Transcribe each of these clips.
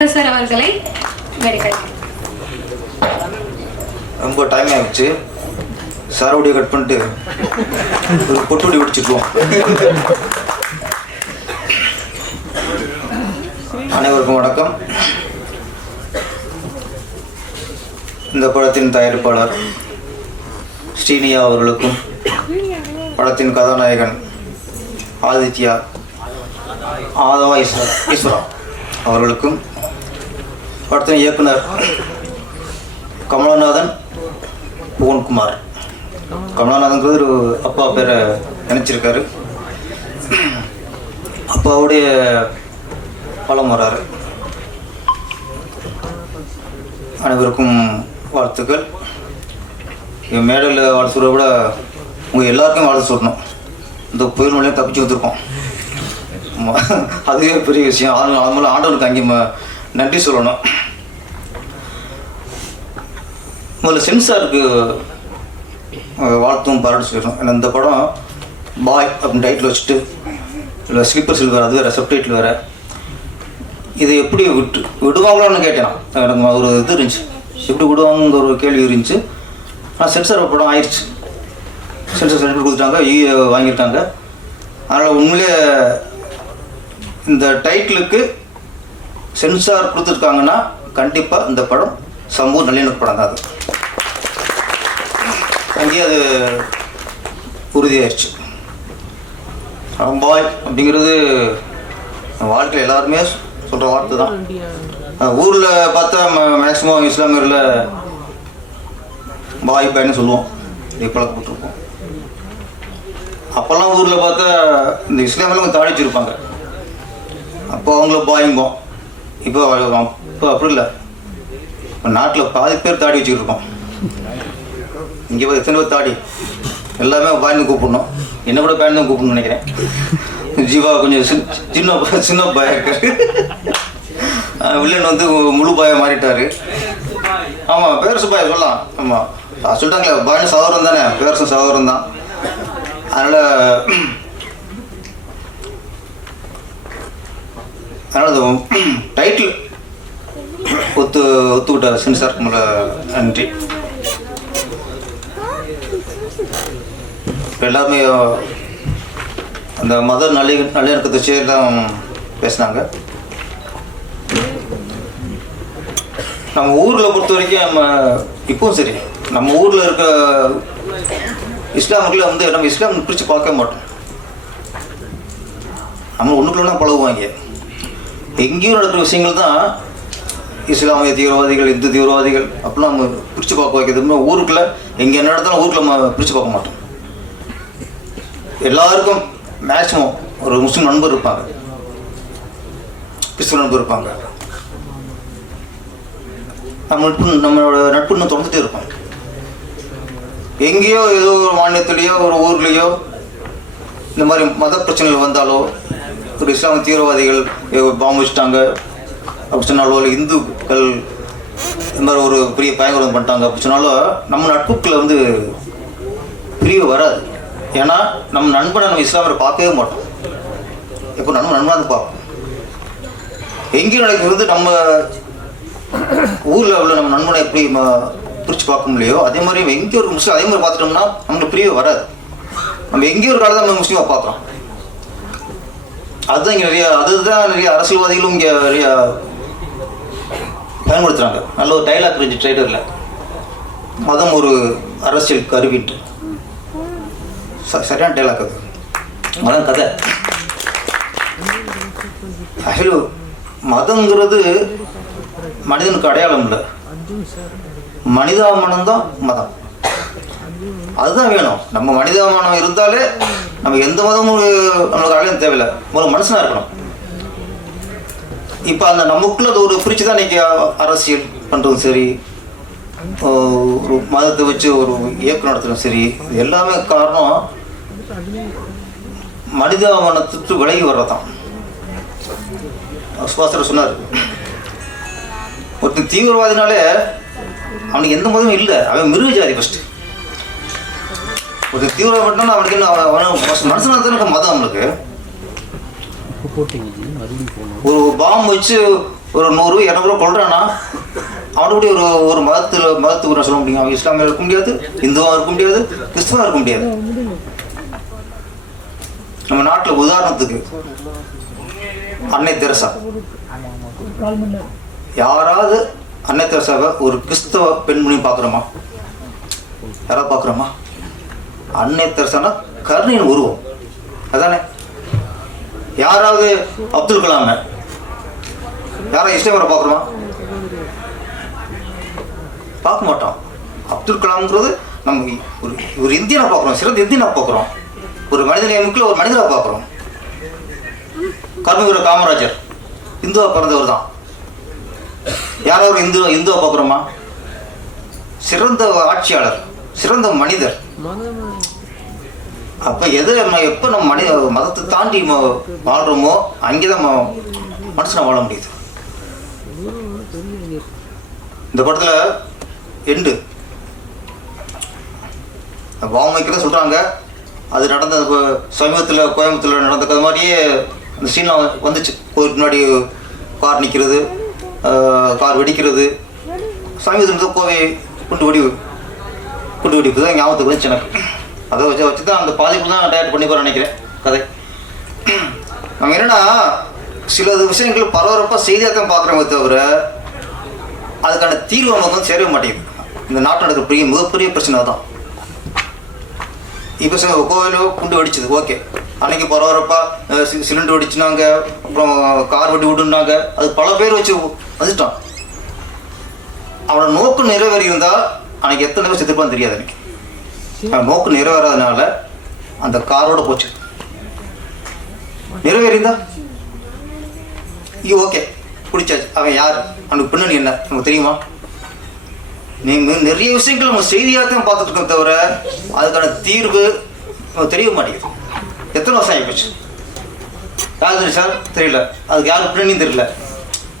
Sir அவர்களை ரொம்ப time ஆகிடுச்சு சாரோடைய கட் பண்ணிட்டு ஒரு பொட்டுடி குடிச்சிருவோம் அனைவருக்கும் வணக்கம். இந்த படத்தின் தயாரிப்பாளர் ஸ்ரீனியா அவர்களுக்கும் படத்தின் கதாநாயகன் ஆதித்யா ஆதவா ஈஸ்வரா அவர்களுக்கும் படத்தின் இயக்குனர் கமலநாதன் புவன்குமார். கமலநாதன்கிறது ஒரு அப்பா பேரை நினச்சிருக்காரு. அப்பாவுடைய பலம் வராரு. அனைவருக்கும் வாழ்த்துக்கள். என் மேடையில் வாழ்த்து சொல்கிறத விட உங்கள் எல்லாருக்கும் வாழ்த்து சொல்லணும். இந்த புயல் மொழியும் தப்பிச்சு வந்திருக்கோம். அதுவே பெரிய விஷயம். ஆளுநர் அதனால ஆண்டவனுக்கு அங்கே நன்றி சொல்லணும். முதல்ல சென்சாருக்கு வாழ்த்தும் பாராட்டு சொல்லிடணும். ஏன்னா இந்த படம் பாய் அப்படின்னு டைட்டில் வச்சுட்டு இல்லை ஸ்லீப்பர் சில் வேறு அது வேறு சப்டைட்டில் வேறு. இது எப்படி விட்டு விடுவாங்களான்னு கேட்டேன் எனக்கு ஒரு இது இருந்துச்சு. எப்படி விடுவாங்கிற ஒரு கேள்வி இருந்துச்சு. ஆனால் சென்சார் படம் ஆயிடுச்சு சென்சார் சர்டிஃபிகேட் கொடுத்துட்டாங்க ஈ வாங்கியிருக்காங்க. அதனால் உண்மையிலே இந்த டைட்டிலுக்கு சென்சார் கொடுத்துருக்காங்கன்னா கண்டிப்பாக இந்த படம் சமூக நல்லிணக்க படம் தான் அது. அங்கேயே அது உறுதியாயிருச்சு. பாய் அப்படிங்கிறது வாழ்க்கையில் எல்லாருமே சொல்கிற வார்த்தை தான். ஊரில் பார்த்தா மேக்ஸிமம் இஸ்லாமியரில் பாய் பையன்னு சொல்லுவோம். இது பழக்கப்பட்டிருப்போம் அப்போல்லாம் ஊரில் பார்த்தா இந்த இஸ்லாமியில் கொஞ்சம் வச்சிருப்பாங்க அப்போ அவங்கள பாயும்போம் இப்போ இப்போ அப்படி இல்லை. இப்போ நாட்டில் பாதி பேர் தாடி வச்சுக்கிட்டு இருக்கோம் இங்கே போய் எத்தனை பேர் தாடி? எல்லாமே பாய்னு கூப்பிடணும். என்ன கூட பயந்து கூப்பிடணும்னு நினைக்கிறேன். ஜீவா கொஞ்சம் சின்ன சின்ன பயம் பாயா இருக்காரு. வில்லன் வந்து முழு பாயா மாறிட்டாரு. ஆமாம் பேரசு பாயா சொல்லலாம். ஆமாம் சொல்லிட்டாங்களே பயன் சகோதரம் தானே. பேரரசு சகோதரம் தான். அதனால் அதனால் அது டைட்டில் ஒத்து ஒத்துக்கிட்டார். சென்சார் மேலே நன்றி. இப்ப எல்லாருமே அந்த மத நல்லி நல்லிணக்கத்தை வச்சு தான் பேசினாங்க. நம்ம ஊரில் பொறுத்த வரைக்கும் நம்ம இப்பவும் சரி நம்ம ஊரில் இருக்க இஸ்லாமுக்குள்ள வந்து நம்ம இஸ்லாம் பிரித்து பார்க்க மாட்டோம். நம்ம ஒன்றுக்குள்ள பழகுவாங்க. எங்கேயும் நடக்கிற விஷயங்கள் தான் இஸ்லாமிய தீவிரவாதிகள் இந்து தீவிரவாதிகள் அப்படிலாம் நம்ம பிரித்து பார்க்க வைக்கிறது. ஊருக்குள்ள எங்கே என்ன நடத்தாலும் ஊருக்குள்ள நம்ம பிரித்து பார்க்க மாட்டோம். எல்லாருக்கும் மேக்ஸிமம் ஒரு முஸ்லீம் நண்பர் இருப்பாங்க. கிறிஸ்துவ நண்பர் இருப்பாங்க. நம்ம நட்பு நம்மளோட நட்பு இன்னும் தொடர்ந்துட்டே இருப்பாங்க எங்கேயோ ஏதோ ஒரு மாநிலத்திலேயோ ஒரு ஊர்லேயோ இந்த மாதிரி மத பிரச்சனைகள் வந்தாலோ ஒரு இஸ்லாமிய தீவிரவாதிகள் பாம்பு வச்சுட்டாங்க. அப்படி சொன்னாலும் இந்துக்கள் இந்த மாதிரி ஒரு பெரிய பயங்கரம் பண்ணிட்டாங்க. அப்படி சொன்னாலும் நம்ம நட்புக்களை வந்து பிரிவு வராது. ஏன்னா நம்ம நண்பனை நம்ம இஸ்லாமியரை பார்க்கவே மாட்டோம். எப்போ நம்ம நண்பனாக பார்ப்போம். எங்கேயும் நடக்கிறது நம்ம ஊரில் உள்ள நம்ம நண்பனை எப்படி பிரித்து பார்க்க முடியலையோ அதே மாதிரி எங்கேயோ ஒரு முஸ்லீம் அதே மாதிரி பார்த்துட்டோம்னா நம்மளுக்கு பிரிவு வராது. நம்ம எங்கேயோ ஒரு காலத்தில் நம்ம முஸ்லீமை பார்க்குறோம். அதுதான் இங்கே நிறைய அதுதான் நிறைய அரசியல்வாதிகளும் இங்கே நிறைய பயன்படுத்துகிறாங்க நல்ல ஒரு டைலாக் இருந்துச்சு ட்ரைடரில் மதம் ஒரு அரசியல் கருவிட்டு சரியான டைலாக் அது. மதம் கதை. ஆக்சுவலி மதங்கிறது மனிதனுக்கு அடையாளம் இல்லை. மனிதாபிமானம் தான் மதம். அதுதான் வேணும். நம்ம மனிதாபிமானம் இருந்தாலே நம்ம எந்த மதமும் நம்மளுக்கு அடையாளம் தேவையில்லை. ஒரு மனுஷனாக இருக்கணும். இப்போ அந்த நமக்குள்ள ஒரு பிரித்து தான் இன்னைக்கு அரசியல் பண்ணுறதும் சரி ஒரு மதத்தை வச்சு ஒரு இயக்கம் நடத்துறதும் சரி இது எல்லாமே காரணம் மனித மனத்துக்கு விலகி வர்றதான் சுபாசர் சொன்னார். ஒருத்தன் தீவிரவாதினாலே அவனுக்கு எந்த மதமும் இல்லை. அவன் மிருக ஜாதி ஃபஸ்ட்டு ஒரு தீவிரப்பட்டோம் அவனுக்கு என்ன அவன் மனுஷனாக தானே மதம் அவனுக்கு. ஒரு பாம்பு வச்சு ஒரு நூறு இரநூறுவா கொள்றானா அவனுக்கு ஒரு ஒரு மதத்தில் மதத்துக்கு சொல்ல முடியும்? அவன் இஸ்லாமியா இருக்க முடியாது இந்துவாக இருக்க முடியாது கிறிஸ்துவா இருக்க முடியாது. நம்ம நாட்டில் உதாரணத்துக்கு அன்னை தெரசா. யாராவது அன்னை தெரசாவை ஒரு கிறிஸ்தவ பெண்மணி பார்க்குறோமா? யாராவது பார்க்குறோமா? அன்னை தெரசானா கருணையின் உருவம். அதானே? யாராவது அப்துல் கலாம யாராவது இஷ்டமரை பார்க்குறோமா பார்க்க மாட்டோம். அப்துல் கலாம்ங்கிறது நம்ம ஒரு ஒரு இந்தியனை பார்க்குறோம் சிறந்த இந்தியனை பார்க்குறோம். ஒரு மனித நேமுக்குள்ள ஒரு மனிதரை பார்க்குறோம். கர்மவீர காமராஜர் இந்துவா பிறந்தவர் தான். யாரோ ஒரு இந்து இந்துவா பார்க்குறோமா? சிறந்த ஆட்சியாளர் சிறந்த மனிதர் அப்ப எது நம்ம எப்போ நம்ம மனித மதத்தை தாண்டி வாழ்கிறோமோ வாழ்றோமோ அங்கேதான் மனுஷனை வாழ முடியுது. இந்த படத்துல எண்டு. வாமைக்கு சொல்றாங்க. அது நடந்த சமீபத்தில் கோயம்புத்தூர்ல நடந்தது மாதிரியே அந்த சீன்லாம் வந்துச்சு. கோயிலுக்கு முன்னாடி கார் நிற்கிறது கார் வெடிக்கிறது. சமீபத்தில் கோவை குண்டு வெடி குண்டு வெடிப்பு தான் ஞாபகத்துக்கு வந்துச்சு எனக்கு அதை வச்சு வச்சு தான் அந்த பாதிப்பு தான் டயட் பண்ணி போகிறேன் நினைக்கிறேன் கதை. நம்ம என்னன்னா சில விஷயங்கள் பரபரப்பாக செய்தியாக தான் பார்க்குறோமே தவிர அதுக்கான தீர்வு நமக்கு வந்து சேரவே மாட்டேங்குது. இந்த நாட்டில் நடக்கிற பெரிய மிகப்பெரிய பிரச்சனை தான் இப்போ சில கோவிலோ குண்டு வெடிச்சது ஓகே. அன்னைக்கு பரபரப்பாக சிலிண்டர் வெடிச்சுனாங்க அப்புறம் கார் வெட்டி விட்டுனாங்க. அது பல பேர் வச்சு வந்துட்டான். அவனோட நோக்கம் நிறைவேறி இருந்தால் அன்னைக்கு எத்தனை பேர் செத்துருப்பான்னு தெரியாது எனக்கு. அவன் நிறைவேறாதனால அந்த காரோட போச்சு. நிறைவேறிந்தா ஐயோ ஓகே பிடிச்சாச்சு அவன் யார்? அவனுக்கு பின்னணி என்ன? நமக்கு தெரியுமா? நீங்கள் நிறைய விஷயங்கள் நம்ம செய்தியாக தான் பார்த்துட்டு இருக்கோம் தவிர அதுக்கான தீர்வு நமக்கு தெரிய மாட்டேங்குது. எத்தனை வருஷம் ஆகிப்போச்சு யார் தெரியும் சார்? தெரியல. அதுக்கு யாருக்கு பின்னணியும் தெரியல.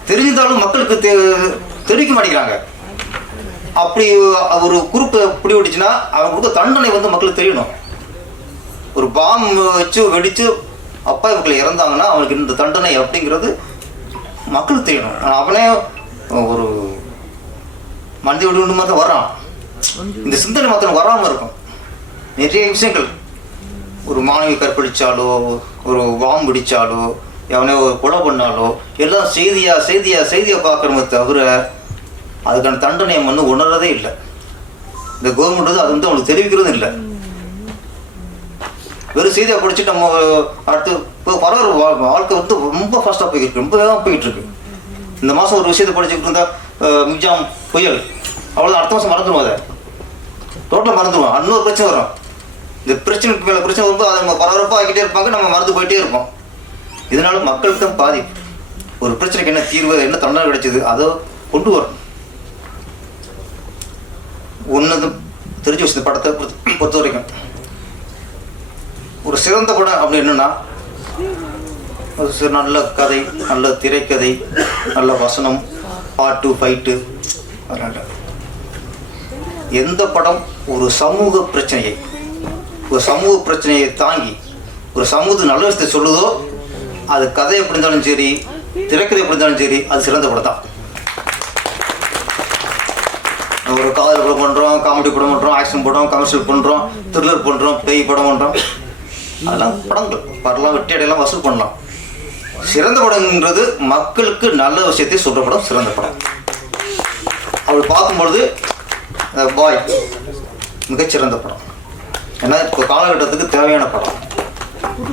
தெரிஞ்சிருந்தாலும் மக்களுக்கு தெ- தெரிவிக்க மாட்டேங்கிறாங்க. அப்படி ஒரு குறுப்பை பிடிபட்டுச்சுன்னா அவன் கொடுத்த தண்டனை வந்து மக்களுக்கு தெரியணும். ஒரு பாம் வச்சு வெடித்து அப்பா இவங்களை இறந்தாங்கன்னா அவனுக்கு இந்த தண்டனை அப்படிங்கிறது மக்களுக்கு தெரியணும். அவனே ஒரு மனித விடு மாதிரி தான் வரான் இந்த சிந்தனை மாத்திரம் வராமல் இருக்கும். நிறைய விஷயங்கள். ஒரு மாணவி கற்பழிச்சாலோ ஒரு வாம் பிடிச்சாலோ எவனே ஒரு கொலை பண்ணாலோ எல்லாம் செய்தியா செய்தியா செய்தியை பார்க்குறோமே தவிர அதுக்கான தண்டனையை வந்து உணர்றதே இல்லை. இந்த கவர்மெண்ட் வந்து அது வந்து அவனுக்கு தெரிவிக்கிறதும் இல்லை. வெறும் செய்தியை படிச்சுட்டு நம்ம அடுத்து இப்போ பரவாயில்ல வா- வாழ்க்கை வந்து ரொம்ப ஃபாஸ்ட்டாக போயிட்டு இருக்கு. ரொம்ப வேகமாக போயிட்டு இருக்கு. இந்த மாதம் ஒரு விஷயத்தை படிச்சுட்டு இருந்தா மிக்ஜாம் புயல். அவ்வளோ அடுத்த மாதம் மறந்துடுவோம் அதை. டோட்டலாக மறந்துடுவோம் இன்னொரு பிரச்சனை வரும். இந்த பிரச்சனைக்கு மேலே பிரச்சனை வரும்போது அதை நம்ம பரபரப்பாக ஆகிட்டே இருப்பாங்க நம்ம மறந்து போயிட்டே இருப்போம். இதனால மக்களுக்கு தான் பாதிப்பு. ஒரு பிரச்சனைக்கு என்ன தீர்வு என்ன தண்டனை கிடைச்சது அதை கொண்டு வரணும். ஒன்று தெரிஞ்சு வச்சு படத்தை பொறுத்த பொறுத்த வரைக்கும். ஒரு சிறந்த படம் அப்படி என்னன்னா ஒரு சிறு நல்ல கதை நல்ல திரைக்கதை நல்ல வசனம் பாட்டு ஃபைட்டு அதனால எந்த படம் ஒரு சமூக பிரச்சனையை ஒரு சமூக பிரச்சனையை தாங்கி ஒரு சமூகத்து நல்ல விஷயத்தை சொல்லுதோ அது கதை எப்படி இருந்தாலும் சரி திரைக்கதை எப்படி இருந்தாலும் சரி அது சிறந்த படம் தான். ஒரு காதல் படம் பண்ணுறோம் காமெடி படம் பண்ணுறோம் ஆக்ஷன் படம் கமர்ஷியல் பண்ணுறோம் த்ரில்லர் பண்ணுறோம் பேய் படம் பண்ணுறோம் அதெல்லாம் படங்கள் படம்லாம் வெட்டி அடையெல்லாம் வசூல் பண்ணலாம். சிறந்த படம்ன்றது மக்களுக்கு நல்ல விஷயத்தை சொல்கிற படம் சிறந்த படம். அப்படி பார்க்கும்பொழுது பாய் மிகச்சிறந்த படம். ஏன்னா இப்போ காலகட்டத்துக்கு தேவையான படம்.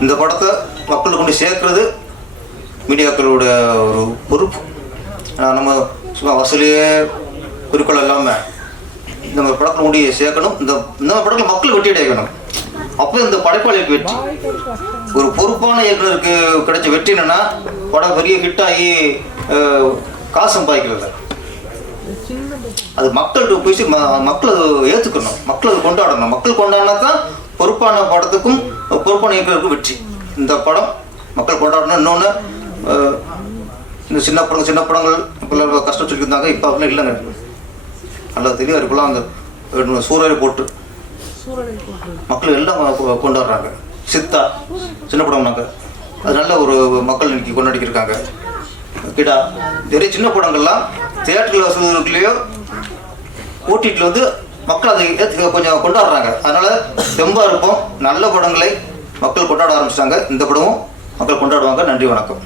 இந்த படத்தை மக்களுக்கு கொண்டு சேர்க்கறது மீடியாக்களோட ஒரு பொறுப்பு. நம்ம சும்மா வசூலியே குறிக்கோள் இல்லாமல் இந்த மாதிரி படத்தில் கொண்டு சேர்க்கணும். இந்த இந்த படத்தில் மக்கள் வெட்டி அடைக்கணும் அப்போ இந்த படைப்பாளிக்கு வெற்றி. ஒரு பொறுப்பான இயக்குனருக்கு கிடைச்ச வெற்றி என்னன்னா படம் பெரிய ஹிட் ஆகி காசு சம்பாதிக்கிறது. அது மக்கள்கிட்ட போய் ம- மக்கள் அதை ஏற்றுக்கணும் மக்கள் அதை கொண்டாடணும். மக்கள் கொண்டாடினா தான் பொறுப்பான படத்துக்கும் பொறுப்பான இயக்குனருக்கும் வெற்றி. இந்த படம் மக்கள் கொண்டாடணும் இன்னொன்று இந்த சின்ன படங்கள் சின்ன படங்கள் இப்போல்லாம் கஷ்டம் சொல்லியிருந்தாங்க இப்போ அப்படிலாம் இல்லைங்க. நல்லா தெரியும் இப்போலாம் அந்த சூரியரை போட்டு மக்கள் எல்லாம் கொண்டாடுறாங்க. சித்தா சின்ன படம்னாங்க அது நல்ல ஒரு மக்கள் இன்னைக்கு கொண்டாடிக்கிட்டு இருக்காங்க கிடா நிறைய சின்ன படங்கள்லாம் தியேட்டரில் வசதிக்குள்ளேயோ ஓடிடியில் வந்து மக்கள் அதை ஏத்துக்க கொஞ்சம் கொண்டாடுறாங்க. அதனால் தெம்பாக இருப்போம். நல்ல படங்களை மக்கள் கொண்டாட ஆரம்பிச்சிட்டாங்க. இந்த படமும் மக்கள் கொண்டாடுவாங்க. நன்றி வணக்கம்.